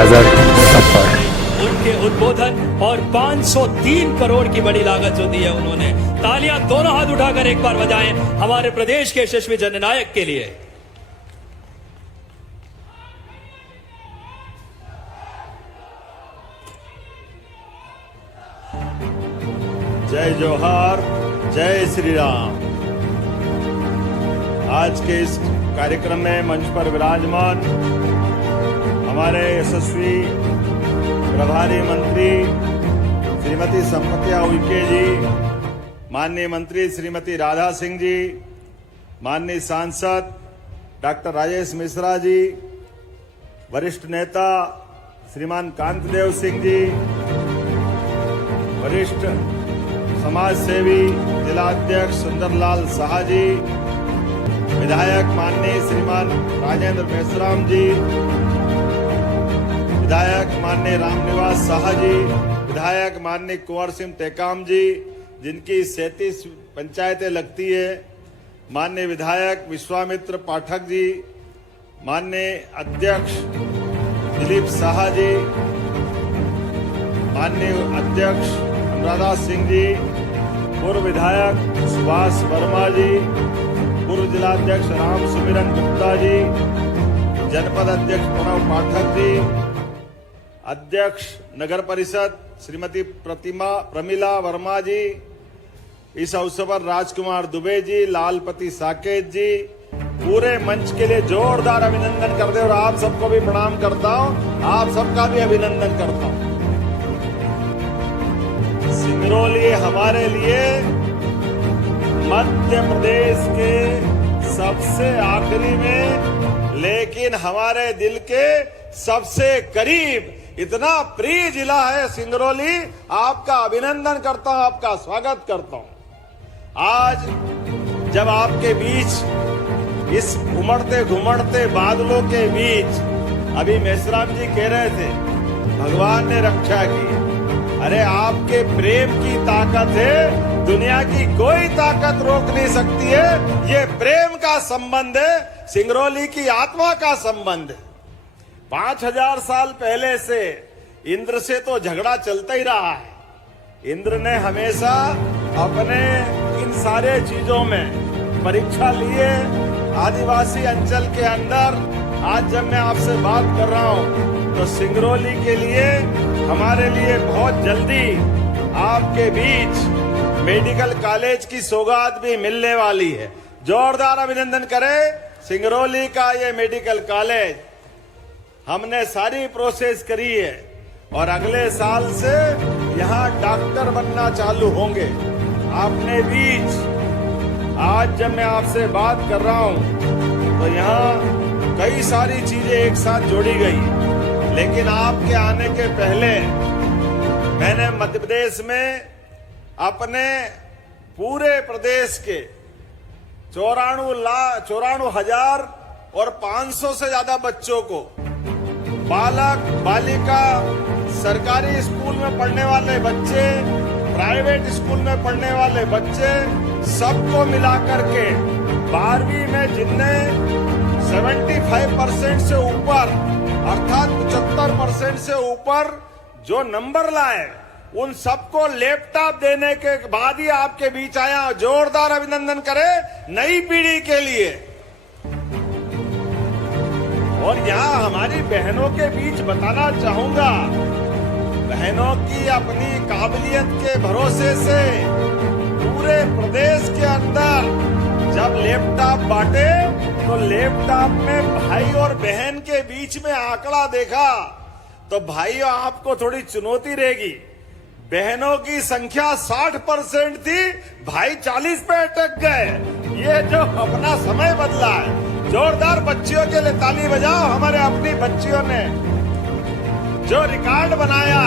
नजर सब पर है। उनके उद्बोधन और 503 करोड़ की बड़ी लागत जो दी है उन्होंने, तालियां दोनों हाथ उठाकर एक बार बजाएं हमारे प्रदेश के यशस्वी जननायक के लिए। जय जोहार, जय श्री राम। आज के इस कार्यक्रम में मंच पर विराजमान हमारे यशस्वी प्रभारी मंत्री श्रीमती संपत्तिया उइके जी, माननीय मंत्री श्रीमती राधा सिंह जी, माननीय सांसद डॉक्टर राजेश मिश्रा जी, वरिष्ठ नेता श्रीमान कांतदेव सिंह जी, वरिष्ठ समाज सेवी जिला अध्यक्ष सुंदरलाल शाह जी, विधायक माननीय श्रीमान राजेंद्र मेश्राम जी, विधायक माननीय रामनिवास शाह जी, विधायक माननीय कुंवर सिंह टेकाम जी, जिनकी 37 पंचायतें लगती है, माननीय विधायक विश्वामित्र पाठक जी, माननीय अध्यक्ष दिलीप शाह जी, माननीय अध्यक्ष अनुराधा सिंह जी, पूर्व विधायक सुभाष वर्मा जी, पूर्व जिलाध्यक्ष राम सुमिरन गुप्ता जी, जनपद अध्यक्ष प्रणव पाठक जी, अध्यक्ष नगर परिषद श्रीमती प्रमिला वर्मा जी, इस अवसर पर राजकुमार दुबे जी, लालपति साकेत जी, पूरे मंच के लिए जोरदार अभिनंदन करते और आप सबको भी प्रणाम करता हूं, आप सबका भी अभिनंदन करता हूं। सिंगरौली हमारे लिए मध्य प्रदेश के सबसे आखिरी में, लेकिन हमारे दिल के सबसे करीब इतना प्रिय जिला है सिंगरौली। आपका अभिनंदन करता हूं, आपका स्वागत करता हूं। आज जब आपके बीच इस उमड़ते घुमड़ते बादलों के बीच, अभी मेश्राम जी कह रहे थे भगवान ने रक्षा की, अरे आपके प्रेम की ताकत है, दुनिया की कोई ताकत रोक नहीं सकती है। ये प्रेम का संबंध है, सिंगरौली की आत्मा का संबंध है। 5000 साल पहले से इंद्र से तो झगड़ा चलता ही रहा है। इंद्र ने हमेशा अपने इन सारे चीजों में परीक्षा लिए। आदिवासी अंचल के अंदर आज जब मैं आपसे बात कर रहा हूं तो सिंगरौली के लिए, हमारे लिए बहुत जल्दी आपके बीच मेडिकल कॉलेज की सौगात भी मिलने वाली है। जोरदार अभिनंदन करें सिंगरौली का ये मेडिकल कॉलेज। हमने सारी प्रोसेस करी है और अगले साल से यहाँ डॉक्टर बनना चालू होंगे। आपने बीच आज जब मैं आपसे बात कर रहा हूं तो यहाँ कई सारी चीजें एक साथ जोड़ी गई, लेकिन आपके आने के पहले मैंने मध्य प्रदेश में अपने पूरे प्रदेश के 94,500 से ज्यादा बच्चों को, बालक बालिका, सरकारी स्कूल में पढ़ने वाले बच्चे, प्राइवेट स्कूल में पढ़ने वाले बच्चे, सबको मिलाकर के 12वीं में जिनने 75% से ऊपर अर्थात 75% से ऊपर जो नंबर लाए, उन सबको लैपटॉप देने के बाद ही आपके बीच आया। जोरदार अभिनंदन करें नई पीढ़ी के लिए। और यहाँ हमारी बहनों के बीच बताना चाहूंगा, बहनों की अपनी काबिलियत के भरोसे से पूरे प्रदेश के अंदर जब लैपटॉप बांटे तो लैपटॉप में भाई और बहन के बीच में आंकड़ा देखा तो भाइयों आपको थोड़ी चुनौती रहेगी। बहनों की संख्या 60% थी, भाई 40 पे अटक गए। ये जो अपना समय बदला है। जोरदार बच्चियों के लिए ताली बजाओ। हमारे अपनी बच्चियों ने जो रिकॉर्ड बनाया,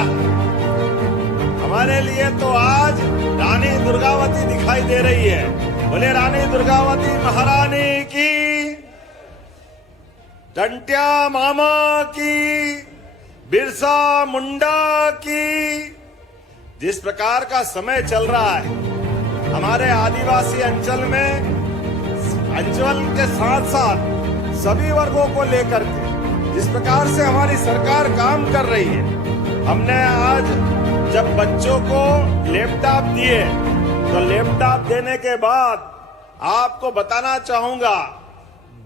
हमारे लिए तो आज रानी दुर्गावती दिखाई दे रही है। बोले रानी दुर्गावती महारानी की, टंट्या मामा की, बिरसा मुंडा की। जिस प्रकार का समय चल रहा है हमारे आदिवासी अंचल में, अंचल के साथ साथ सभी वर्गों को लेकर के जिस प्रकार से हमारी सरकार काम कर रही है, हमने आज जब बच्चों को लैपटॉप दिए तो लैपटॉप देने के बाद आपको बताना चाहूंगा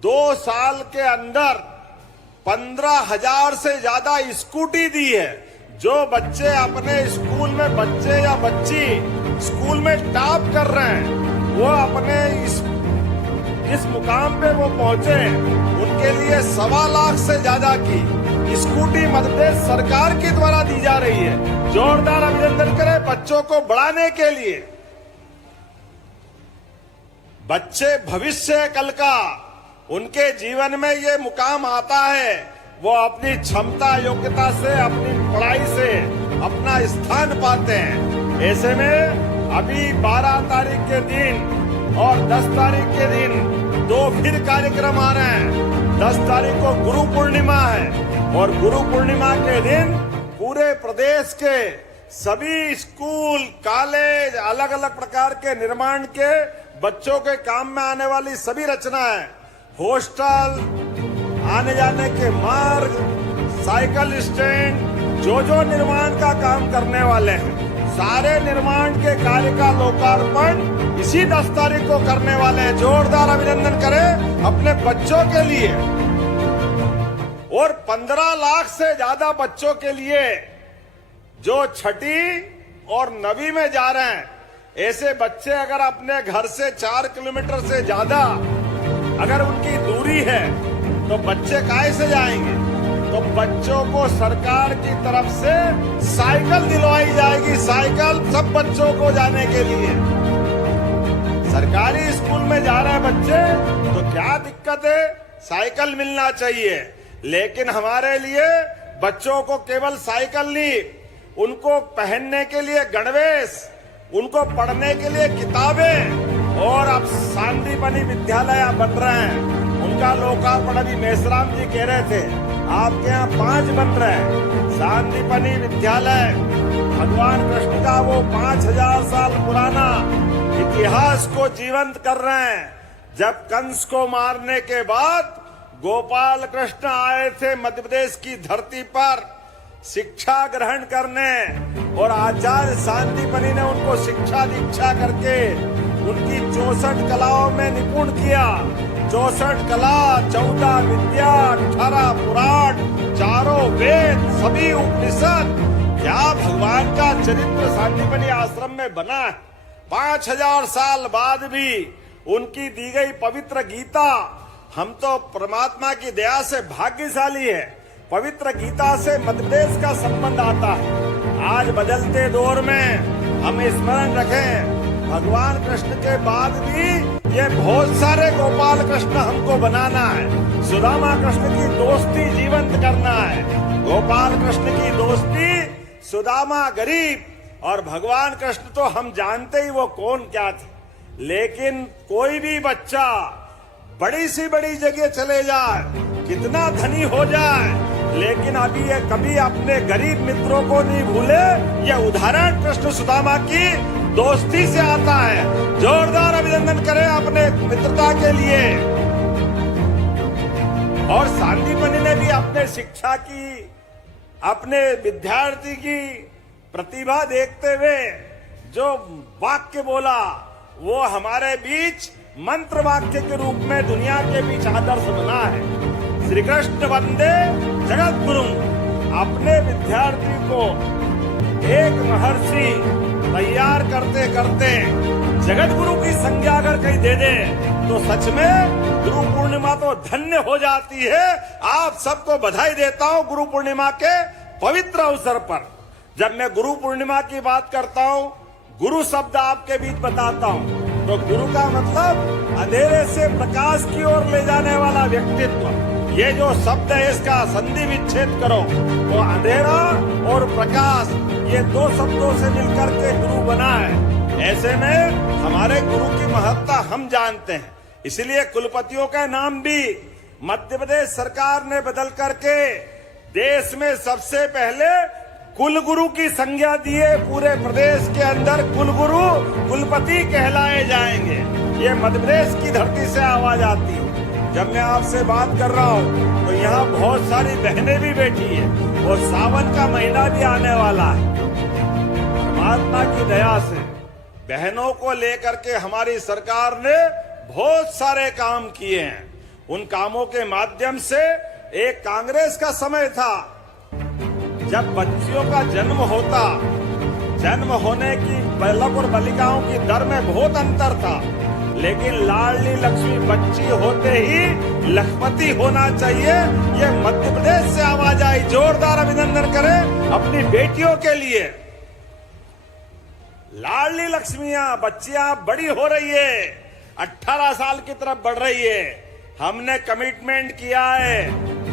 2 साल के अंदर 15,000 से ज्यादा स्कूटी दी है। जो बच्चे अपने स्कूल में बच्चे या बच्ची स्कूल में टॉप कर रहे हैं, वो अपने इस मुकाम पे वो पहुंचे, उनके लिए 1.25 लाख से ज्यादा की स्कूटी मध्य प्रदेश सरकार के द्वारा दी जा रही है। जोरदार अभिनंदन करें बच्चों को बढ़ाने के लिए। बच्चे भविष्य है कल का, उनके जीवन में ये मुकाम आता है, वो अपनी क्षमता योग्यता से, अपनी पढ़ाई से अपना स्थान पाते हैं। ऐसे में अभी 12 तारीख के दिन और 10 तारीख के दिन 2 फिर कार्यक्रम आ रहे हैं। 10 तारीख को गुरु पूर्णिमा है और गुरु पूर्णिमा के दिन पूरे प्रदेश के सभी स्कूल, कॉलेज, अलग अलग प्रकार के निर्माण के बच्चों के काम में आने वाली सभी रचनाएं, हॉस्टल, आने जाने के मार्ग, साइकिल स्टैंड, जो निर्माण का काम करने वाले हैं, सारे निर्माण के कार्य का लोकार्पण इसी 10 तारीख को करने वाले हैं। जोरदार अभिनंदन करें अपने बच्चों के लिए। और 15 लाख से ज्यादा बच्चों के लिए जो 6ठी और 9वीं में जा रहे हैं, ऐसे बच्चे अगर अपने घर से 4 किलोमीटर से ज्यादा अगर उनकी दूरी है तो बच्चे काहे से जाएंगे? तो बच्चों को सरकार की तरफ से साइकिल दिलवाई जाएगी। साइकिल सब बच्चों को जाने के लिए। सरकारी स्कूल में जा रहे बच्चे तो क्या दिक्कत है, साइकिल मिलना चाहिए। लेकिन हमारे लिए बच्चों को केवल साइकिल नहीं, उनको पहनने के लिए गणवेश, उनको पढ़ने के लिए किताबें, और अब सांदीपनि विद्यालय बन रहे हैं, उनका लोकार्पण अभी मेसराम जी कह रहे थे, आपके यहाँ 5 बन रहे हैं। सांदीपनि विद्यालय भगवान कृष्ण का वो 5000 साल पुराना इतिहास को जीवंत कर रहे हैं। जब कंस को मारने के बाद गोपाल कृष्ण आए थे मध्य प्रदेश की धरती पर शिक्षा ग्रहण करने, और आचार्य सांदीपनि ने उनको शिक्षा दीक्षा करके उनकी 64 कलाओं में निपुण किया। 64 कला, 14 विद्या, 18 पुराण, 4 वेद, सभी उपनिषद, क्या भगवान का चरित्र सांदीपनि आश्रम में बना है। 5000 साल बाद भी उनकी दी गई पवित्र गीता, हम तो परमात्मा की दया से भाग्यशाली है, पवित्र गीता से मध्य प्रदेश का संबंध आता है। आज बदलते दौर में हम स्मरण रखें, भगवान कृष्ण के बाद भी ये बहुत सारे गोपाल कृष्ण हमको बनाना है। सुदामा कृष्ण की दोस्ती जीवंत करना है। गोपाल कृष्ण की दोस्ती, सुदामा गरीब, और भगवान कृष्ण तो हम जानते ही वो कौन क्या थे। लेकिन कोई भी बच्चा बड़ी सी बड़ी जगह चले जाए, कितना धनी हो जाए, लेकिन अभी ये कभी अपने गरीब मित्रों को नहीं भूले। ये उदाहरण कृष्ण सुदामा की दोस्ती से आता है। जोरदार अभिनंदन करें अपने मित्रता के लिए। और सांदीपनि ने भी अपने शिक्षा की, अपने विद्यार्थी की प्रतिभा देखते हुए जो वाक्य बोला, वो हमारे बीच मंत्र वाक्य के रूप में दुनिया के बीच आदर्श बना है। श्री कृष्ण वंदे जगत गुरु। अपने विद्यार्थी को एक महर्षि तैयार करते करते जगत गुरु की संज्ञा अगर कहीं दे दे तो सच में गुरु पूर्णिमा तो धन्य हो जाती है। आप सबको बधाई देता हूं गुरु पूर्णिमा के पवित्र अवसर पर। जब मैं गुरु पूर्णिमा की बात करता हूं, गुरु शब्द आपके बीच बताता हूं, तो गुरु का मतलब अंधेरे से प्रकाश की ओर ले जाने वाला व्यक्तित्व। ये जो शब्द है इसका संधि विच्छेद करो तो अंधेरा और प्रकाश, ये 2 शब्दों से मिलकर के गुरु बना है। ऐसे में हमारे गुरु की महत्ता हम जानते हैं, इसलिए कुलपतियों का नाम भी मध्य प्रदेश सरकार ने बदल करके देश में सबसे पहले कुलगुरु की संज्ञा दिए। पूरे प्रदेश के अंदर कुलगुरु, कुलपति कहलाए जाएंगे। ये मध्य प्रदेश की धरती से आवाज आती है। जब मैं आपसे बात कर रहा हूँ तो यहाँ बहुत सारी बहनें भी बैठी है और सावन का महीना भी आने वाला है। परमात्मा की दया से बहनों को लेकर के हमारी सरकार ने बहुत सारे काम किए हैं। उन कामों के माध्यम से एक कांग्रेस का समय था जब बच्चियों का जन्म होता, जन्म होने की बालक और बालिकाओं की दर में बहुत अंतर था, लेकिन लाडली लक्ष्मी बच्ची होते ही लखपति होना चाहिए, ये मध्य प्रदेश से आवाज आई। जोरदार अभिनंदन करें अपनी बेटियों के लिए। लाडली लक्ष्मियां बच्चियां बड़ी हो रही है, 18 साल की तरफ बढ़ रही है। हमने कमिटमेंट किया है,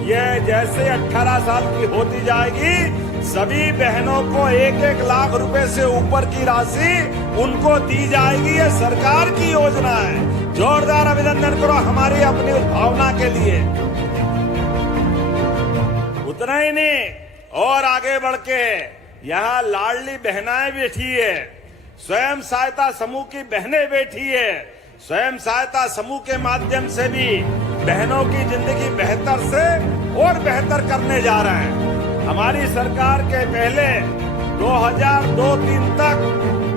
ये जैसे 18 साल की होती जाएगी सभी बहनों को 1-1 लाख रुपए से ऊपर की राशि उनको दी जाएगी। ये सरकार की योजना है। जोरदार अभिनंदन करो हमारी अपनी उस भावना के लिए। उतना ही नहीं, और आगे बढ़ के यहाँ लाडली बहनाएं बैठी है, स्वयं सहायता समूह की बहनें बैठी है। स्वयं सहायता समूह के माध्यम से भी बहनों की जिंदगी बेहतर से और बेहतर करने जा रहे हैं। हमारी सरकार के पहले 2002-03 तक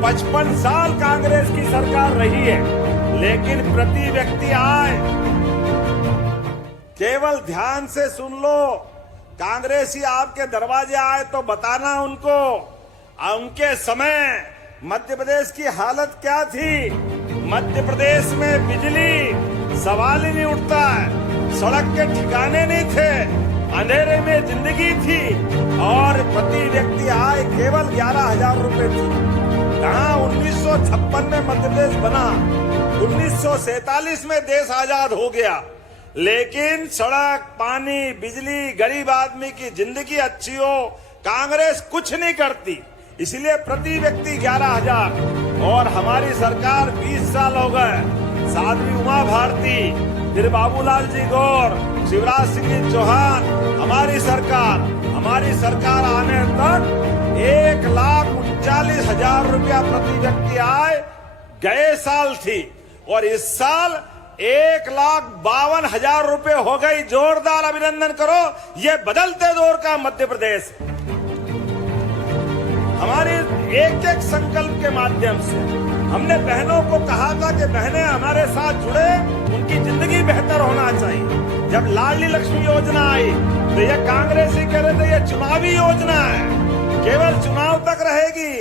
55 साल कांग्रेस की सरकार रही है, लेकिन प्रति व्यक्ति आय, केवल ध्यान से सुन लो, कांग्रेसी आपके दरवाजे आए तो बताना उनको उनके समय मध्य प्रदेश की हालत क्या थी। मध्य प्रदेश में बिजली सवाल ही नहीं उठता है, सड़क के ठिकाने नहीं थे, अंधेरे में जिंदगी थी और प्रति व्यक्ति आय केवल 11,000 रुपए थी। कहाँ 1956 में मध्य प्रदेश बना, 1947 में देश आजाद हो गया, लेकिन सड़क, पानी, बिजली, गरीब आदमी की जिंदगी अच्छी हो, कांग्रेस कुछ नहीं करती। इसलिए प्रति व्यक्ति 11,000। और हमारी सरकार 20 साल हो गए, साध्वी उमा भारती, फिर बाबूलाल जी गौर, शिवराज सिंह चौहान, हमारी सरकार आने तक 1,39,000 रुपया प्रति व्यक्ति आय गए साल थी और इस साल 1,52,000 रुपए हो गई। जोरदार अभिनंदन करो, ये बदलते दौर का मध्य प्रदेश। हमारे एक संकल्प के माध्यम से हमने बहनों को कहा था कि बहनें हमारे साथ जुड़े, उनकी जिंदगी बेहतर होना चाहिए। जब लाडली लक्ष्मी योजना आई तो ये कांग्रेसी कह रहे थे ये चुनावी योजना है, केवल चुनाव तक रहेगी,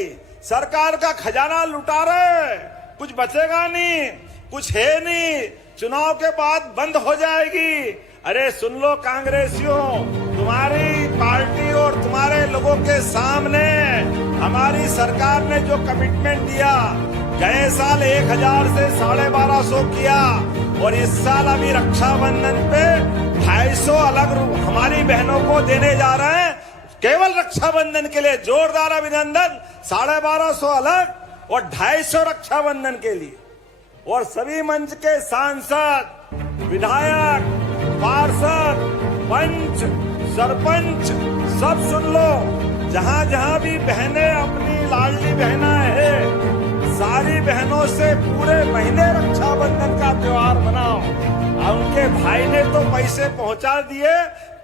सरकार का खजाना लुटा रहे, कुछ बचेगा नहीं, कुछ है नहीं, चुनाव के बाद बंद हो जाएगी। अरे सुन लो कांग्रेसियों, तुम्हारी पार्टी और तुम्हारे लोगों के सामने हमारी सरकार ने जो कमिटमेंट दिया, गए साल 1,000 से 1,250 किया और इस साल अभी रक्षाबंधन पे 250 अलग हमारी बहनों को देने जा रहे हैं, केवल रक्षाबंधन के लिए। जोरदार अभिनंदन, 1,250 अलग और 250 रक्षाबंधन के लिए। और सभी मंच के सांसद, विधायक, पार्षद, पंच, सरपंच सब सुन लो, जहां जहां भी बहनें अपनी लाडली बहनाएं हैं, सारी बहनों से पूरे महीने रक्षाबंधन का त्योहार मनाओ। उनके भाई ने तो पैसे पहुंचा दिए,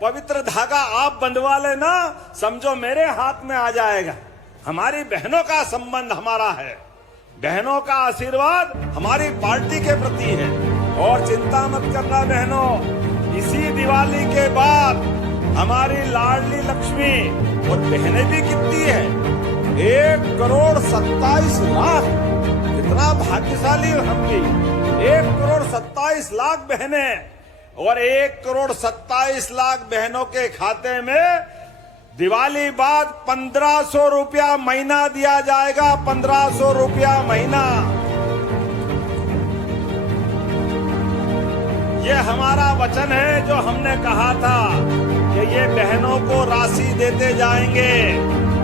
पवित्र धागा आप बंधवा लेना, समझो मेरे हाथ में आ जाएगा। हमारी बहनों का संबंध हमारा है, बहनों का आशीर्वाद हमारी पार्टी के प्रति है। और चिंता मत करना बहनों, इसी दिवाली के बाद हमारी लाडली लक्ष्मी, और बहनें भी कितनी है, 1,27,00,000, कितना भाग्यशाली हम भी। 1,27,00,000 बहनें और 1,27,00,000 बहनों के खाते में दिवाली बाद 1,500 रुपया महीना दिया जाएगा। 1,500 रुपया महीना, ये हमारा वचन है जो हमने कहा था कि ये बहनों को राशि देते जाएंगे,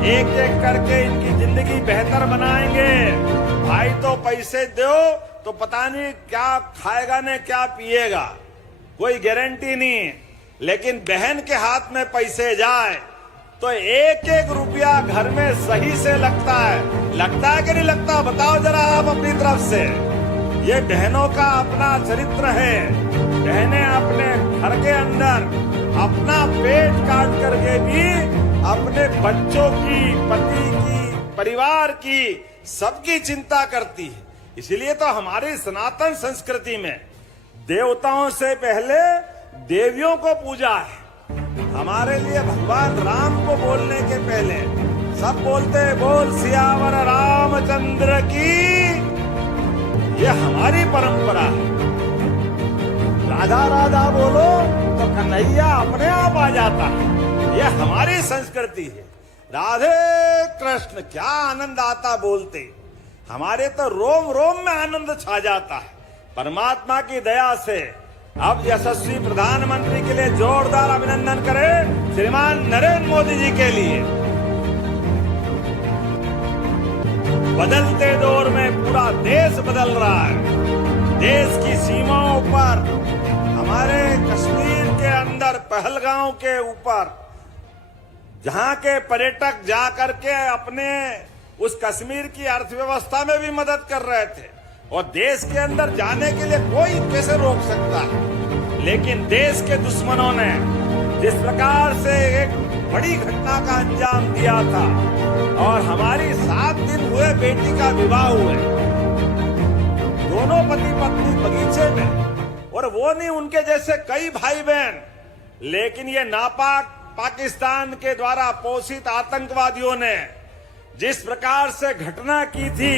एक एक करके इनकी जिंदगी बेहतर बनाएंगे। भाई तो पैसे दो तो पता नहीं क्या खाएगा ने क्या पिएगा, कोई गारंटी नहीं, लेकिन बहन के हाथ में पैसे जाए तो एक एक रुपया घर में सही से लगता है कि नहीं लगता? बताओ जरा आप अपनी तरफ से। ये बहनों का अपना चरित्र है। बहनें अपने घर के अंदर अपना पेट काट करके भी अपने बच्चों की, पति की, परिवार की, सबकी चिंता करती है। इसलिए तो हमारी सनातन संस्कृति में देवताओं से पहले देवियों को पूजा है। हमारे लिए भगवान राम को बोलने के पहले सब बोलते हैं बोल सियावर रामचंद्र की। ये हमारी परंपरा है। राधा राधा बोलो तो कन्हैया अपने आप आ जाता है। ये हमारी संस्कृति है। राधे कृष्ण, क्या आनंद आता बोलते। हमारे तो रोम रोम में आनंद छा जाता है। परमात्मा की दया से अब यशस्वी प्रधानमंत्री के लिए जोरदार अभिनंदन करें श्रीमान नरेंद्र मोदी जी के लिए। बदलते दौर में पूरा देश बदल रहा है। देश की सीमाओं पर, हमारे कश्मीर के अंदर पहलगांव के ऊपर, जहां के पर्यटक जाकर के अपने उस कश्मीर की अर्थव्यवस्था में भी मदद कर रहे थे और देश के अंदर जाने के लिए कोई कैसे रोक सकता है। लेकिन देश के दुश्मनों ने जिस प्रकार से एक बड़ी घटना का अंजाम दिया था और हमारी 7 दिन हुए बेटी का विवाह हुए, दोनों पति पत्नी बगीचे में, और वो नहीं उनके जैसे कई भाई बहन, लेकिन ये नापाक पाकिस्तान के द्वारा पोषित आतंकवादियों ने जिस प्रकार से घटना की थी,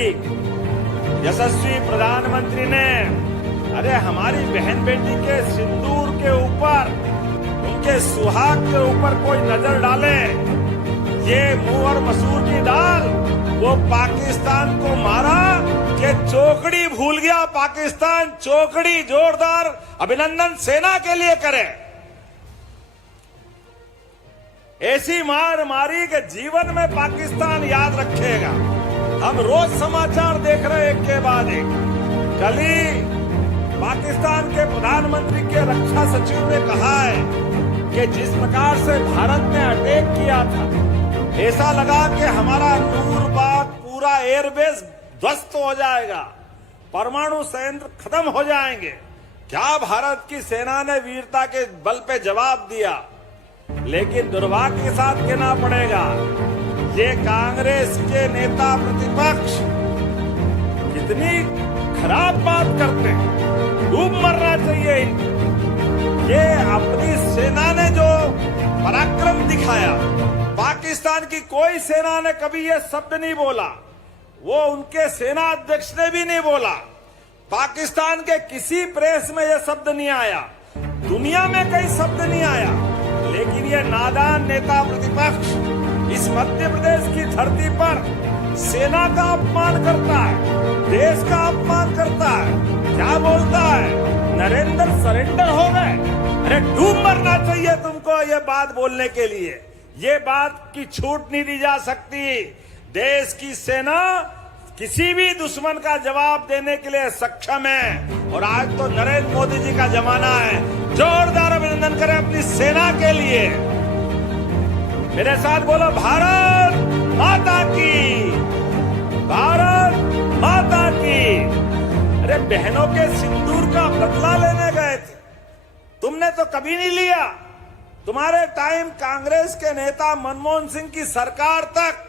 यशस्वी प्रधानमंत्री ने, अरे हमारी बहन बेटी के सिंदूर के ऊपर, उनके सुहाग के ऊपर कोई नजर डाले, ये मुंह और मसूर की दाल, वो पाकिस्तान को मारा कि चौकड़ी भूल गया पाकिस्तान। चौकड़ी जोरदार अभिनंदन सेना के लिए करे। ऐसी मार मारी कि जीवन में पाकिस्तान याद रखेगा। हम रोज समाचार देख रहे हैं एक के बाद एक। कल ही पाकिस्तान के प्रधानमंत्री के रक्षा सचिव ने कहा है कि जिस प्रकार से भारत ने अटैक किया था, ऐसा लगा कि हमारा नूरबाग पूरा एयरबेस ध्वस्त हो जाएगा, परमाणु संयंत्र खत्म हो जाएंगे। क्या भारत की सेना ने वीरता के बल पे जवाब दिया। लेकिन दुर्भाग्य के साथ कहना पड़ेगा, ये कांग्रेस के नेता प्रतिपक्ष कितनी खराब बात करते हैं, डूब मरना चाहिए इनको। ये अपनी सेना ने जो पराक्रम दिखाया, पाकिस्तान की कोई सेना ने कभी ये शब्द नहीं बोला, वो उनके सेना अध्यक्ष ने भी नहीं बोला, पाकिस्तान के किसी प्रेस में ये शब्द नहीं आया, दुनिया में कई शब्द नहीं आया। लेकिन ये नादान नेता प्रतिपक्ष इस मध्य प्रदेश की धरती पर सेना का अपमान करता है, देश का अपमान करता है। क्या बोलता है, नरेंद्र सरेंडर हो गए। अरे डूब मरना चाहिए तुमको ये बात बोलने के लिए। ये बात की छूट नहीं दी जा सकती। देश की सेना किसी भी दुश्मन का जवाब देने के लिए सक्षम है और आज तो नरेंद्र मोदी जी का जमाना है। जोरदार अभिनंदन करें अपनी सेना के लिए। मेरे साथ बोलो भारत माता की, भारत माता की। अरे बहनों के सिंदूर का बदला लेने गए थे, तुमने तो कभी नहीं लिया। तुम्हारे टाइम कांग्रेस के नेता मनमोहन सिंह की सरकार तक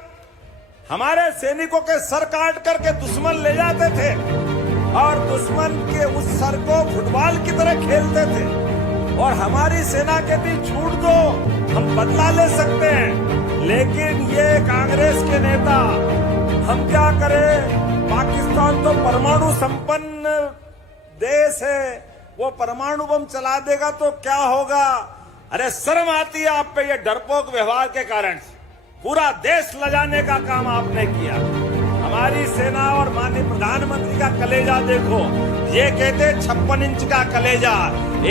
हमारे सैनिकों के सर काट करके दुश्मन ले जाते थे और दुश्मन के उस सर को फुटबॉल की तरह खेलते थे और हमारी सेना कहती छूट दो, हम बदला ले सकते हैं। लेकिन ये कांग्रेस के नेता, हम क्या करें, पाकिस्तान तो परमाणु संपन्न देश है, वो परमाणु बम चला देगा तो क्या होगा। अरे शर्म आती है आप पे ये डरपोक व्यवहार के कारण। पूरा देश लजाने का काम आपने किया। हमारी सेना और माननीय प्रधानमंत्री का कलेजा देखो, ये कहते 56 इंच का कलेजा,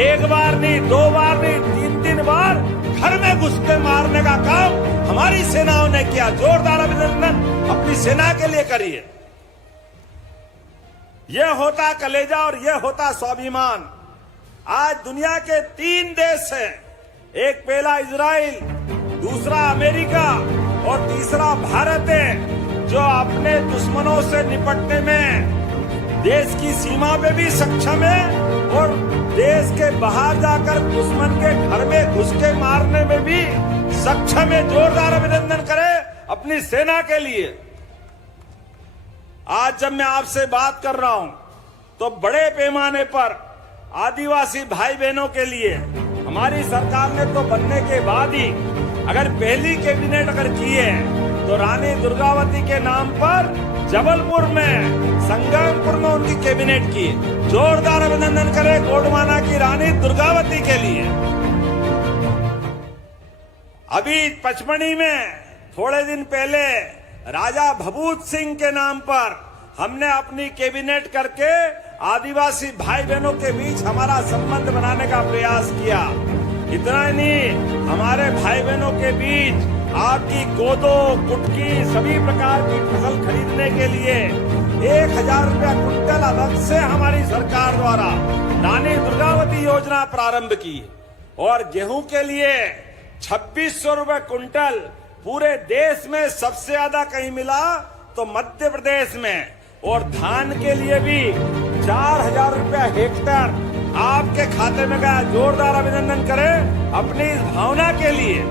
एक बार नहीं, 2 बार नहीं, 3-3 बार घर में घुस के मारने का काम हमारी सेनाओं ने किया। जोरदार अभिनंदन अपनी सेना के लिए करिए। यह होता कलेजा और यह होता स्वाभिमान। आज दुनिया के 3 देश हैं, एक पहला इजराइल, दूसरा अमेरिका और तीसरा भारत है, जो अपने दुश्मनों से निपटने में देश की सीमा पे भी सक्षम है और देश के बाहर जाकर दुश्मन के घर में घुस के मारने में भी सक्षम है। जोरदार अभिनंदन करें अपनी सेना के लिए। आज जब मैं आपसे बात कर रहा हूं तो बड़े पैमाने पर आदिवासी भाई बहनों के लिए हमारी सरकार ने तो बनने के बाद ही अगर पहली कैबिनेट अगर की है तो रानी दुर्गावती के नाम पर जबलपुर में संगमपुर में उनकी कैबिनेट की। जोरदार अभिनंदन करें गोंडवाना की रानी दुर्गावती के लिए। अभी पचमढ़ी में थोड़े दिन पहले राजा भभूत सिंह के नाम पर हमने अपनी कैबिनेट करके आदिवासी भाई बहनों के बीच हमारा संबंध बनाने का प्रयास किया। इतना ही नहीं, हमारे भाई बहनों के बीच आपकी कोदो कुटकी सभी प्रकार की फसल खरीदने के लिए 1000 रुपया कुंटल अलग से हमारी सरकार द्वारा रानी दुर्गावती योजना प्रारंभ की। और गेहूं के लिए 2600 रुपए कुंटल पूरे देश में सबसे ज्यादा कहीं मिला तो मध्य प्रदेश में। और धान के लिए भी 4000 रुपया हेक्टेयर आपके खाते में गया। जोरदार अभिनंदन करें अपनी इस भावना के लिए।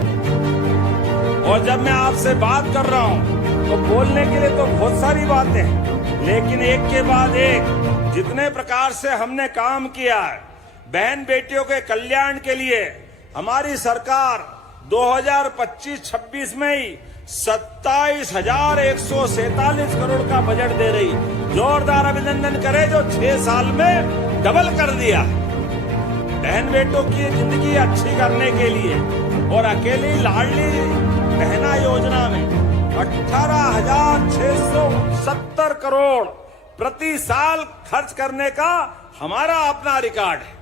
और जब मैं आपसे बात कर रहा हूं तो बोलने के लिए तो बहुत सारी बातें हैं, लेकिन एक के बाद एक जितने प्रकार से हमने काम किया है बहन बेटियों के कल्याण के लिए हमारी सरकार 2025-26 में ही 27,147 करोड़ का बजट दे रही। जोरदार अभिनंदन करें जो 6 साल में डबल कर दिया बहन बेटों की जिंदगी अच्छी करने के लिए। और अकेली लाडली बहना योजना में 18,670 करोड़ प्रति साल खर्च करने का हमारा अपना रिकॉर्ड है।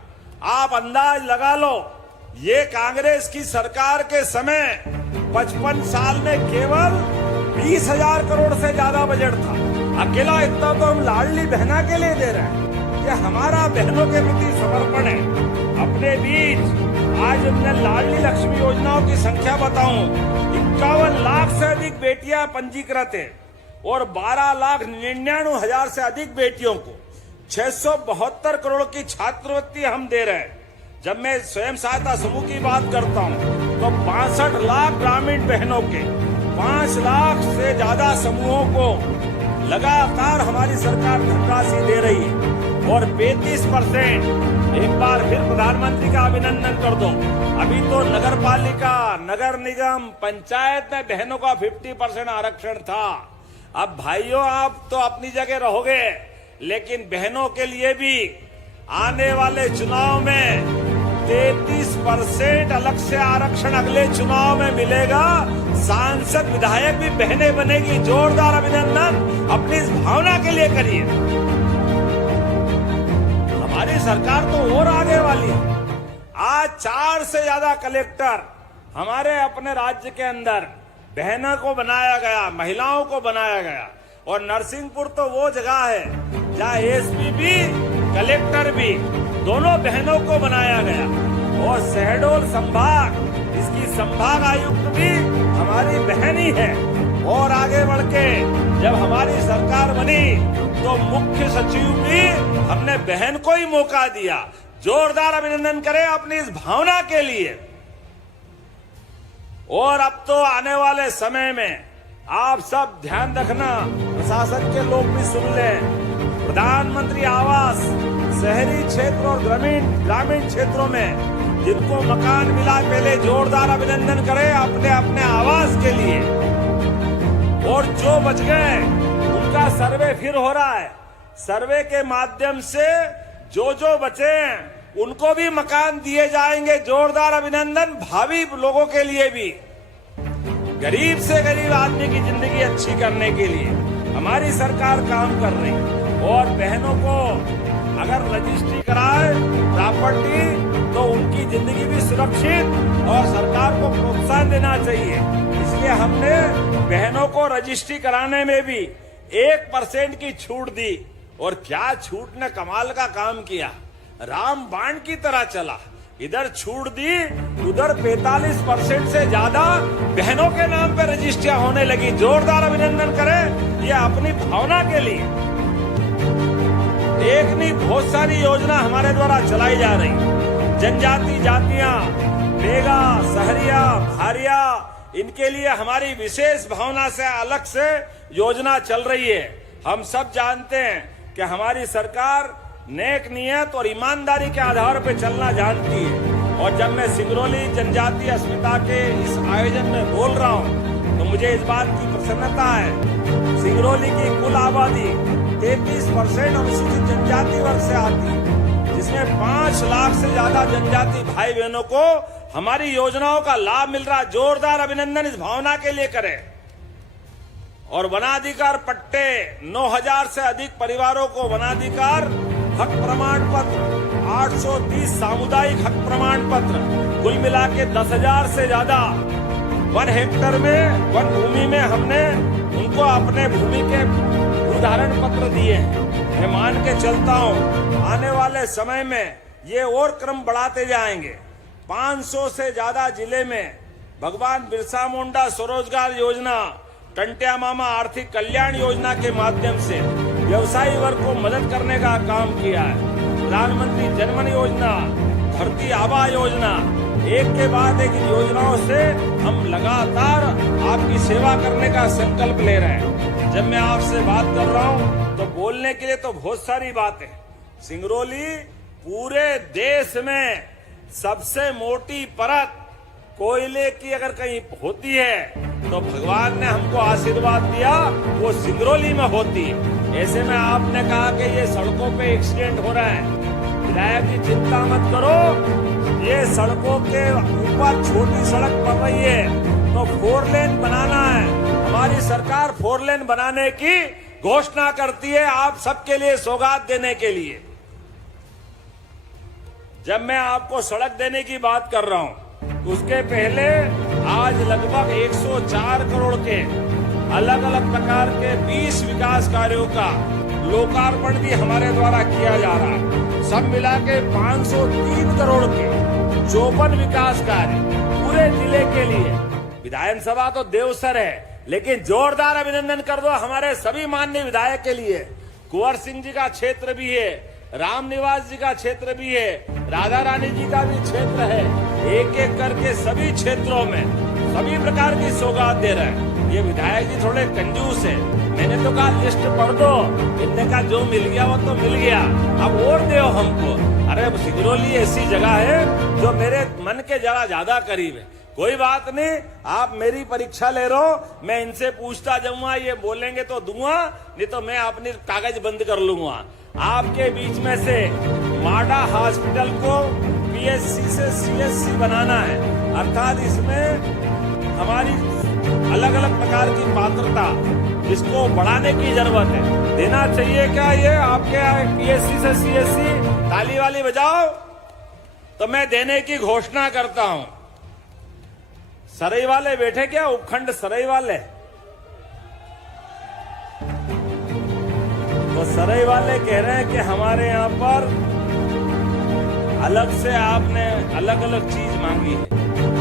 आप अंदाज लगा लो, ये कांग्रेस की सरकार के समय 55 साल में केवल 20,000 करोड़ से ज्यादा बजट था। अकेला इतना तो हम लाडली बहना के लिए दे रहे हैं। ये हमारा बहनों के प्रति समर्पण है। अपने बीच आज हमने लाडली लक्ष्मी योजनाओं की संख्या बताऊं, 51 लाख से अधिक बेटियां पंजीकृत है और 12,99,000 से अधिक बेटियों को 672 करोड़ की छात्रवृत्ति हम दे रहे हैं। जब मैं स्वयं सहायता समूह की बात करता हूं तो 62 लाख ग्रामीण बहनों के 5 लाख से ज्यादा समूहों को लगातार हमारी सरकार धनराशि दे रही है। और 35%, एक बार फिर प्रधानमंत्री का अभिनंदन कर दो। अभी तो नगर पालिका, नगर निगम, पंचायत में बहनों का 50% आरक्षण था। अब भाइयों आप तो अपनी जगह रहोगे, लेकिन बहनों के लिए भी आने वाले चुनाव में 33% अलग से आरक्षण अगले चुनाव में मिलेगा। सांसद विधायक भी बहनें बनेगी। जोरदार अभिनंदन अपनी इस भावना के लिए करिए। हमारी सरकार तो और आगे वाली। आज 4 से ज्यादा कलेक्टर हमारे अपने राज्य के अंदर बहनों को बनाया गया, महिलाओं को बनाया गया। और नरसिंहपुर तो वो जगह है जहाँ एसपी भी कलेक्टर भी दोनों बहनों को बनाया गया। और शहडोल संभाग, इसकी संभाग आयुक्त भी हमारी बहन ही है। और आगे बढ़ के जब हमारी सरकार बनी तो मुख्य सचिव भी हमने बहन को ही मौका दिया। जोरदार अभिनंदन करें अपनी इस भावना के लिए। और अब तो आने वाले समय में आप सब ध्यान रखना, प्रशासन के लोग भी सुन लें। प्रधानमंत्री आवास शहरी क्षेत्र और ग्रामीण क्षेत्रों में जिनको मकान मिला, पहले जोरदार अभिनंदन करें अपने अपने आवास के लिए। और जो बच गए उनका सर्वे फिर हो रहा है। सर्वे के माध्यम से जो बचे उनको भी मकान दिए जाएंगे। जोरदार अभिनंदन भावी लोगों के लिए भी। गरीब से गरीब आदमी की जिंदगी अच्छी करने के लिए हमारी सरकार काम कर रही है। और बहनों को अगर रजिस्ट्री कराए प्रॉपर्टी तो उनकी जिंदगी भी सुरक्षित और सरकार को प्रोत्साहन देना चाहिए। इसलिए हमने बहनों को रजिस्ट्री कराने में भी 1% की छूट दी। और क्या छूट ने कमाल का काम किया, राम बाण की तरह चला। इधर छूट दी, उधर 45% से ज्यादा बहनों के नाम पे रजिस्ट्रियां होने लगी। जोरदार अभिनंदन करें ये अपनी भावना के लिए। ऐसी बहुत सारी योजना हमारे द्वारा चलाई जा रही। जनजाति जातियां, बेगा, सहरिया, भारिया, इनके लिए हमारी विशेष भावना से अलग से योजना चल रही है। हम सब जानते हैं कि हमारी सरकार नेक नियत और ईमानदारी के आधार पर चलना जानती है। और जब मैं सिंगरौली जनजातीय अस्मिता के इस आयोजन में बोल रहा हूं तो मुझे इस बात की प्रसन्नता है। सिंगरौली की कुल आबादी 33% अनुसूचित जनजाति वर्ग से आती है, जिसमें 5 लाख से ज्यादा जनजाति भाई बहनों को हमारी योजनाओं का लाभ मिल रहा। जोरदार अभिनंदन इस भावना के लिए करें। और वनाधिकार पट्टे 9000 से अधिक परिवारों को वनाधिकार हक प्रमाण पत्र, 830 सामुदायिक हक प्रमाण पत्र, कुल मिला के 10,000 से ज्यादा 1 हेक्टर में वन भूमि में हमने उनको अपने भूमि के उदाहरण पत्र दिए हैं। मैं मान के चलता हूं आने वाले समय में ये और क्रम बढ़ाते जाएंगे। 500 से ज्यादा जिले में भगवान बिरसा मुंडा स्वरोजगार योजना, टंट्या मामा आर्थिक कल्याण योजना के माध्यम से व्यवसायी वर्ग को मदद करने का काम किया है। प्रधानमंत्री जनधन योजना, धरती आबा योजना, एक के बाद एक योजनाओं से हम लगातार आपकी सेवा करने का संकल्प ले रहे हैं। जब मैं आपसे बात कर रहा हूं तो बोलने के लिए तो बहुत सारी बातें। सिंगरौली पूरे देश में सबसे मोटी परत कोयले की अगर कहीं होती है तो भगवान ने हमको आशीर्वाद दिया वो सिंगरौली में होती है। ऐसे में आपने कहा कि ये सड़कों पे एक्सीडेंट हो रहा है, विधायक जी चिंता मत करो। ये सड़कों के ऊपर छोटी सड़क पड़ रही है तो 4 लेन बनाना है। हमारी सरकार 4 लेन बनाने की घोषणा करती है आप सबके लिए सौगात देने के लिए। जब मैं आपको सड़क देने की बात कर रहा हूं उसके पहले आज लगभग 104 करोड़ के अलग अलग प्रकार के 20 विकास कार्यों का लोकार्पण भी हमारे द्वारा किया जा रहा है। सब मिला के 503 करोड़ के 54 विकास कार्य पूरे जिले के लिए। विधानसभा तो देवसर है, लेकिन जोरदार अभिनंदन कर दो हमारे सभी माननीय विधायक के लिए। कुंवर सिंह जी का क्षेत्र भी है, रामनिवास जी का क्षेत्र भी है, राधा रानी जी का भी क्षेत्र है। एक एक करके सभी क्षेत्रों में सभी प्रकार की सौगात दे रहे हैं। ये विधायक जी थोड़े कंजूस है। मैंने तो कहा लिस्ट पढ़ दो, इनने कहा जो मिल गया वो तो मिल गया, अब और दो हमको। अरे सिंगरौली ऐसी जगह है जो मेरे मन के जरा ज्यादा करीब है। कोई बात नहीं, आप मेरी परीक्षा ले रहे हो, मैं इनसे पूछता जाऊंगा, ये बोलेंगे तो दूंगा, नहीं तो मैं अपनी कागज बंद कर लूंगा। आपके बीच में से माडा हॉस्पिटल को पीएचसी से सीएचसी बनाना है, अर्थात इसमें हमारी अलग अलग प्रकार की पात्रता जिसको बढ़ाने की जरूरत है। देना चाहिए क्या ये आपके पीएचसी से सीएचसी? ताली वाली बजाओ। तो मैं देने की घोषणा करता हूं। सरई वाले बैठे क्या? उपखंड सरई वाले तो सरई वाले कह रहे हैं कि हमारे यहाँ पर अलग से आपने अलग अलग चीज मांगी है।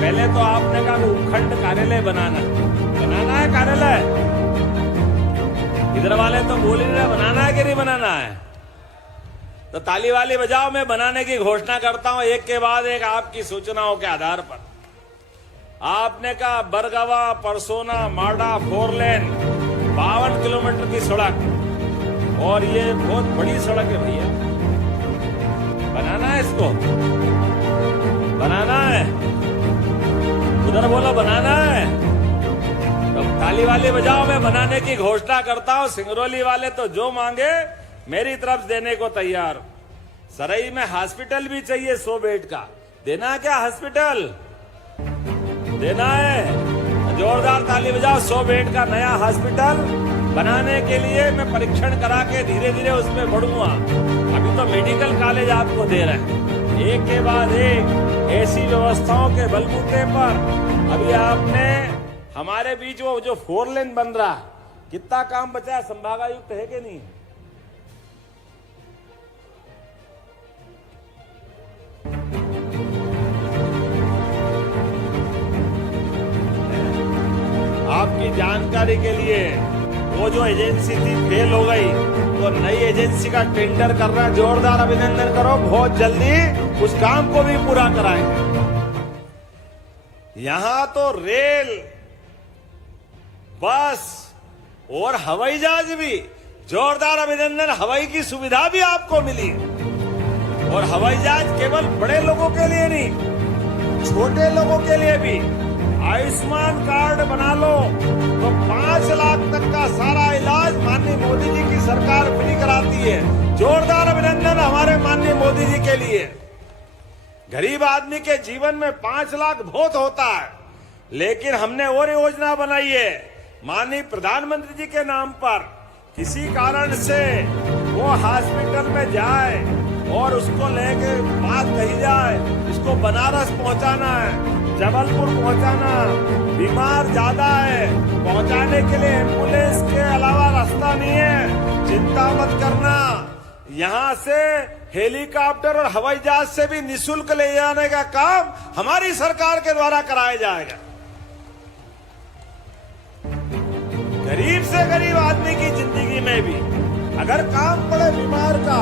पहले तो आपने कहा उपखंड कार्यालय बनाना है कार्यालय। इधर वाले तो बोल ही रहे बनाना है कि नहीं बनाना है। तो ताली वाली बजाओ, मैं बनाने की घोषणा करता हूं एक के बाद एक आपकी सूचनाओं के आधार पर। आपने कहा बरगवा परसोना माडा 4 लेन 52 किलोमीटर की सड़क, और ये बहुत बड़ी सड़क है भैया। बनाना है, इसको बनाना है। उधर बोलो बनाना है। तो ताली वाली बजाओ, मैं बनाने की घोषणा करता हूं। सिंगरौली वाले तो जो मांगे मेरी तरफ देने को तैयार। सरई में हॉस्पिटल भी चाहिए 100 बेड का। देना है क्या? हॉस्पिटल देना है। जोरदार ताली बजाओ। 100 बेड का नया हॉस्पिटल बनाने के लिए मैं परीक्षण करा के धीरे धीरे उसमें बढ़ूंगा। अभी तो मेडिकल कॉलेज आपको दे रहे हैं, एक के बाद एक ऐसी व्यवस्थाओं के बलबूते पर। अभी आपने हमारे बीच वो जो 4 लेन बन रहा, कितना काम बचा है? संभागायुक्त है कि नहीं? आपकी जानकारी के लिए वो जो एजेंसी थी फेल हो गई, तो नई एजेंसी का टेंडर कर रहे हैं, जोरदार अभिनंदन करो। बहुत जल्दी उस काम को भी पूरा कराएंगे। यहां तो रेल, बस और हवाई जहाज भी, जोरदार अभिनंदन। हवाई की सुविधा भी आपको मिली, और हवाई जहाज केवल बड़े लोगों के लिए नहीं, छोटे लोगों के लिए भी। आयुष्मान कार्ड बना लो तो 5 लाख तक का सारा इलाज माननीय मोदी जी की सरकार फ्री कराती है। जोरदार अभिनंदन हमारे माननीय मोदी जी के लिए। गरीब आदमी के जीवन में 5 लाख बहुत होता है, लेकिन हमने और योजना बनाई है माननीय प्रधानमंत्री जी के नाम पर। किसी कारण से वो हॉस्पिटल में जाए और उसको लेके बात कही जाए, इसको बनारस पहुंचाना है, जबलपुर पहुंचाना, बीमार ज्यादा है, पहुंचाने के लिए एम्बुलेंस के अलावा रास्ता नहीं है, चिंता मत करना। यहां से हेलीकॉप्टर और हवाई जहाज से भी निःशुल्क ले जाने का काम हमारी सरकार के द्वारा कराया जाएगा। गरीब से गरीब आदमी की जिंदगी में भी अगर काम पड़े बीमार का,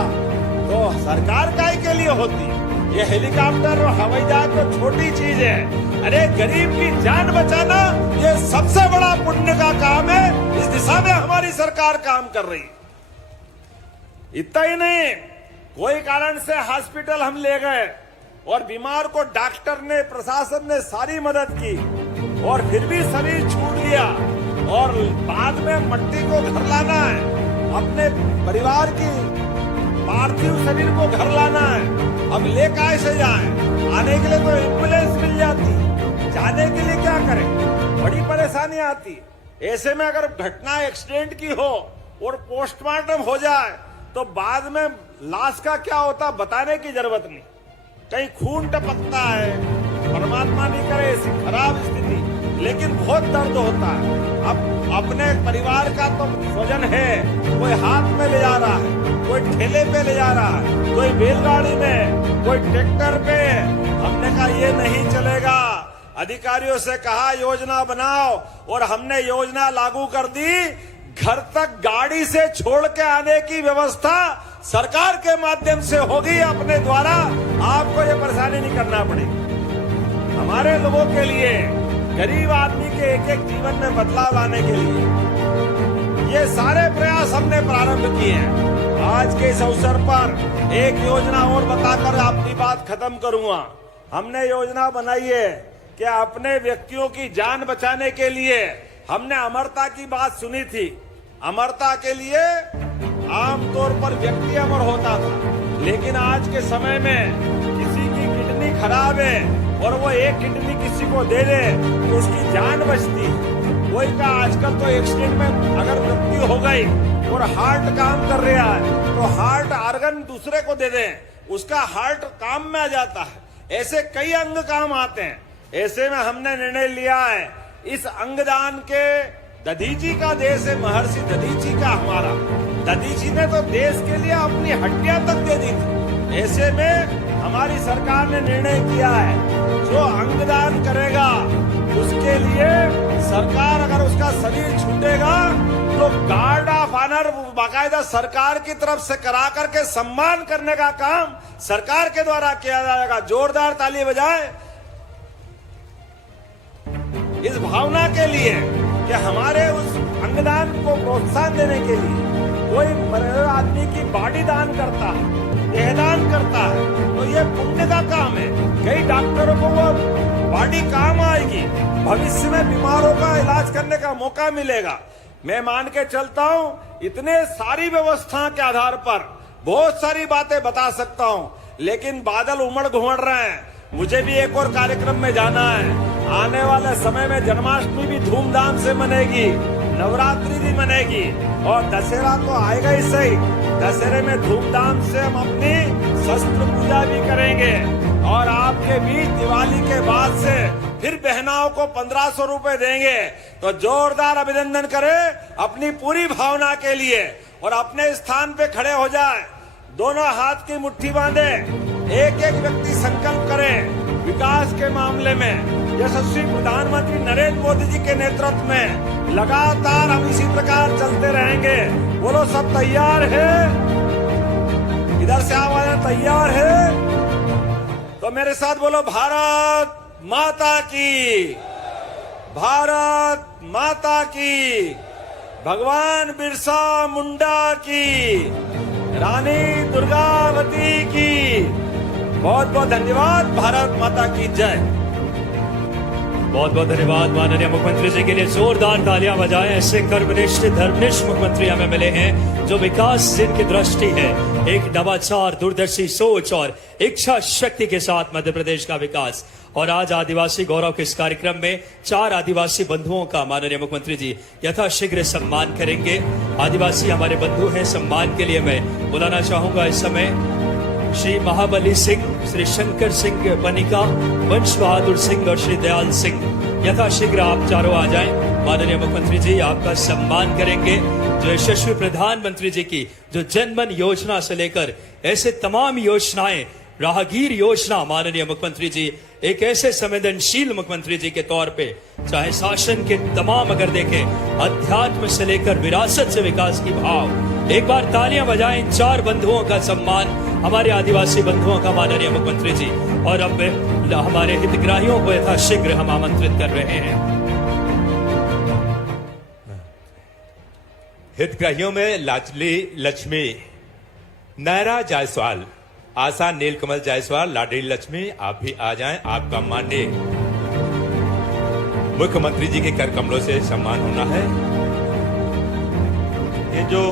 तो सरकार काय के लिए होती। ये हेलीकॉप्टर और हवाई जहाज तो छोटी चीज है, अरे गरीब की जान बचाना ये सबसे बड़ा पुण्य का काम है। इस दिशा में हमारी सरकार काम कर रही। इतना ही नहीं, कोई कारण से हॉस्पिटल हम ले गए और बीमार को डॉक्टर ने, प्रशासन ने सारी मदद की, और फिर भी शरीर छूट गया, और बाद में मट्टी को घर लाना है, अपने परिवार की पार्थिव शरीर को घर लाना है। अब ले कैसे जाए? आने के लिए तो एम्बुलेंस मिल जाती, जाने के लिए क्या करें? बड़ी परेशानी आती। ऐसे में अगर घटना एक्सीडेंट की हो और पोस्टमार्टम हो जाए तो बाद में लाश का क्या होता बताने की जरूरत नहीं। कहीं खून टपकता है, परमात्मा नहीं करे ऐसी खराब स्थिति, लेकिन बहुत दर्द होता है। अब अपने परिवार का तो स्वजन है, कोई हाथ में ले जा रहा है, कोई ठेले पे ले जा रहा है, कोई बैलगाड़ी में, कोई ट्रैक्टर पे। हमने कहा ये नहीं चलेगा। अधिकारियों से कहा योजना बनाओ, और हमने योजना लागू कर दी। घर तक गाड़ी से छोड़ के आने की व्यवस्था सरकार के माध्यम से होगी अपने द्वारा। आपको ये परेशानी नहीं करना पड़ेगी। हमारे लोगों के लिए, गरीब आदमी के एक एक जीवन में बदलाव लाने के लिए ये सारे प्रयास हमने प्रारंभ किए हैं। आज के इस अवसर पर एक योजना और बताकर अपनी बात खत्म करूंगा। हमने योजना बनाई है कि अपने व्यक्तियों की जान बचाने के लिए हमने अमरता की बात सुनी थी। अमरता के लिए आमतौर पर व्यक्ति अमर होता था, लेकिन आज के समय में किसी की किडनी खराब है और वो एक किडनी किसी को दे दे तो उसकी जान बचती है। वही का आजकल तो एक्सीडेंट में अगर मृत्यु हो गई और हार्ट काम कर रहा है तो हार्ट आर्गन दूसरे को दे दें, उसका हार्ट काम में आ जाता है। ऐसे कई अंग काम आते हैं। ऐसे में हमने निर्णय लिया है, इस अंगदान के दधीची का देश है, महर्षि दधीची का हमारा। दधीची ने तो देश के लिए अपनी हड्डियां तक दे दी थी। ऐसे में हमारी सरकार ने निर्णय किया है, जो अंगदान करेगा उसके लिए सरकार, अगर उसका शरीर छूटेगा तो गार्ड ऑफ ऑनर बाकायदा सरकार की तरफ से करा करके सम्मान करने का काम सरकार के द्वारा किया जाएगा। जोरदार ताली बजाएं इस भावना के लिए कि हमारे उस अंगदान को प्रोत्साहन देने के लिए। कोई मरे आदमी की बॉडी दान करता है, देहदान करता है, तो ये पुण्य का काम है। कई डॉक्टरों को वो बॉडी काम आएगी, भविष्य में बीमारों का इलाज करने का मौका मिलेगा। मैं मान के चलता हूँ, इतने सारी व्यवस्था के आधार पर बहुत सारी बातें बता सकता हूँ, लेकिन बादल उमड़ घुमड़ रहे हैं। मुझे भी एक और कार्यक्रम में जाना है। आने वाले समय में जन्माष्टमी भी धूमधाम से मनेगी, नवरात्रि भी मनेगी, और दशहरा तो आएगा ही सही। दशहरे में धूमधाम से हम अपनी शस्त्र पूजा भी करेंगे, और आपके बीच दिवाली के बाद से फिर बहनाओं को 1500 रुपए देंगे। तो जोरदार अभिनंदन करें अपनी पूरी भावना के लिए, और अपने स्थान पे खड़े हो जाए, दोनों हाथ की मुट्ठी बांधे, एक एक व्यक्ति संकल्प करे विकास के मामले में। यशस्वी प्रधानमंत्री नरेंद्र मोदी जी के नेतृत्व में लगातार हम इसी प्रकार चलते रहेंगे। बोलो सब तैयार है? इधर से आवाज तैयार है? तो मेरे साथ बोलो भारत माता की, भारत माता की, भगवान बिरसा मुंडा की, रानी दुर्गावती की। बहुत बहुत धन्यवाद। भारत माता की जय। बहुत बहुत धन्यवाद माननीय मुख्यमंत्री जी के लिए जोरदार तालियां बजाएं। ऐसे कर्मनिष्ठ धर्मनिष्ठ मुख्यमंत्री हमें मिले हैं जो विकास जिनकी दृष्टि है, एक नवाचार दूरदर्शी सोच और इच्छा शक्ति के साथ मध्य प्रदेश का विकास। और आज आदिवासी गौरव के इस कार्यक्रम में 4 आदिवासी बंधुओं का माननीय मुख्यमंत्री जी यथाशीघ्र सम्मान करेंगे। आदिवासी हमारे बंधु हैं। सम्मान के लिए मैं बुलाना चाहूंगा इस समय श्री महाबली सिंह, श्री शंकर सिंह बनिका, वंश बहादुर सिंह और श्री दयाल सिंह। यथाशीघ्र आप चारों आ जाएं। माननीय मुख्यमंत्री जी आपका सम्मान करेंगे। जो यशस्वी प्रधानमंत्री जी की जो जनमन योजना से लेकर ऐसे तमाम योजनाएं, राहगीर योजना, माननीय मुख्यमंत्री जी एक ऐसे संवेदनशील मुख्यमंत्री जी के तौर पे, चाहे शासन के तमाम अगर देखें, अध्यात्म से लेकर विरासत से विकास की भाव। एक बार तालियां बजाएं इन 4 बंधुओं का सम्मान, हमारे आदिवासी बंधुओं का माननीय मुख्यमंत्री जी। और अब हमारे हितग्राहियों को यथाशीघ्र हम आमंत्रित कर रहे हैं। हितग्राहियों में लाडली लक्ष्मी नायरा जायसवाल, आशा नीलकमल जायसवाल, लाडली लक्ष्मी, आप भी आ जाएं। आपका माननीय मुख्यमंत्री जी के कर कमलों से सम्मान होना है। ये जो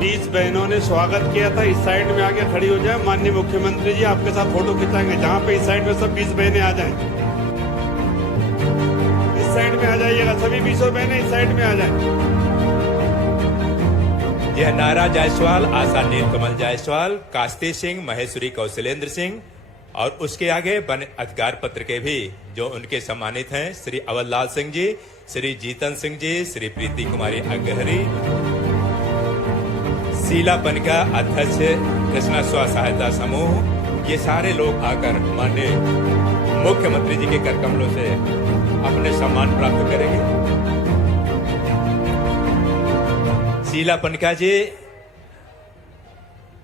20 बहनों ने स्वागत किया था, इस साइड में आके खड़ी हो जाए। माननीय मुख्यमंत्री जी आपके साथ फोटो खिंचाएंगे। जहां पे इस साइड में सब 20 बहनें आ जाएं, इस साइड में आ जाइएगा। सभी 20 बहनें इस साइड में आ जाएं। यह नायरा जायसवाल, आशा नीलकमल जायसवाल, कास्ती सिंह, महेश्वरी कौशलेंद्र सिंह और उसके आगे वन अधिकार पत्र के भी जो उनके सम्मानित हैं, श्री अवललाल सिंह जी, श्री जीतन सिंह जी, श्री प्रीति कुमारी अग्रहरी, शीला बनिका अध्यक्ष कृष्णा स्व सहायता समूह। ये सारे लोग आकर माननीय मुख्यमंत्री जी के कर कमलों से अपने सम्मान प्राप्त करेंगे। शीला पनिका जी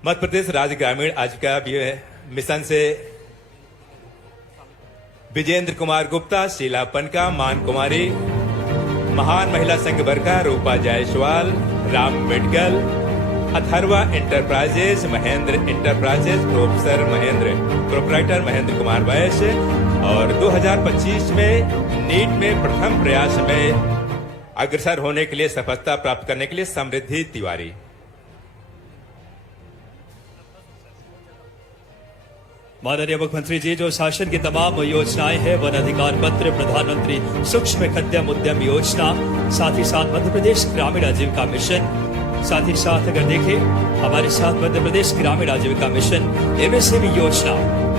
मध्य प्रदेश राज्य ग्रामीण आजीविका मिशन से, विजेंद्र कुमार गुप्ता, शीला पनिका, मान कुमारी, Mahan Mahila Sangh worker Rupa Jaiswal, Ram Medgal, Atharva enterprises, Mahendra enterprises, proprietor Mahendra Kumar Vaishya और 2025 में नीट में प्रथम प्रयास में अग्रसर होने के लिए, सफलता प्राप्त करने के लिए समृद्धि तिवारी। माननीय मुख्यमंत्री जी जो शासन की तमाम योजनाएं हैं, वन अधिकार पत्र, प्रधानमंत्री सूक्ष्म मध्यम उद्यम योजना, साथ ही साथ मध्य प्रदेश ग्रामीण आजीविका मिशन, साथ ही साथ अगर देखें हमारे साथ मध्य प्रदेश ग्रामीण आजीविका मिशन, एमएसएमई योजना,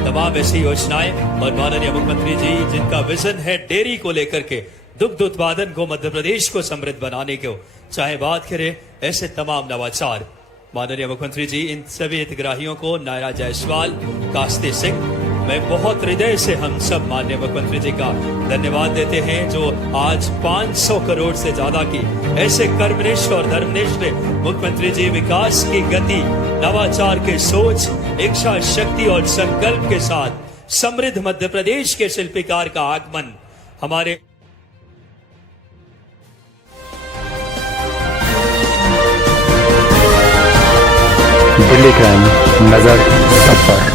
तमाम ऐसी योजनाएं। और माननीय मुख्यमंत्री जी जिनका विजन है डेयरी को लेकर के, दुग्ध उत्पादन को, मध्य प्रदेश को समृद्ध बनाने को, चाहे बात करें ऐसे तमाम नवाचार। माननीय मुख्यमंत्री जी इन सभी हितग्राहियों को, नायरा जायसवाल, कास्ती सिंह, मैं बहुत हृदय से हम सब माननीय मुख्यमंत्री जी का धन्यवाद देते हैं जो आज 500 करोड़ से ज्यादा की ऐसे कर्मनिष्ठ और धर्मनिष्ठ मुख्यमंत्री जी विकास की गति, नवाचार के सोच, इच्छा शक्ति और संकल्प के साथ समृद्ध मध्य प्रदेश के शिल्पकार का आगमन हमारे दिल्ली क्राइम, नजर सब पर।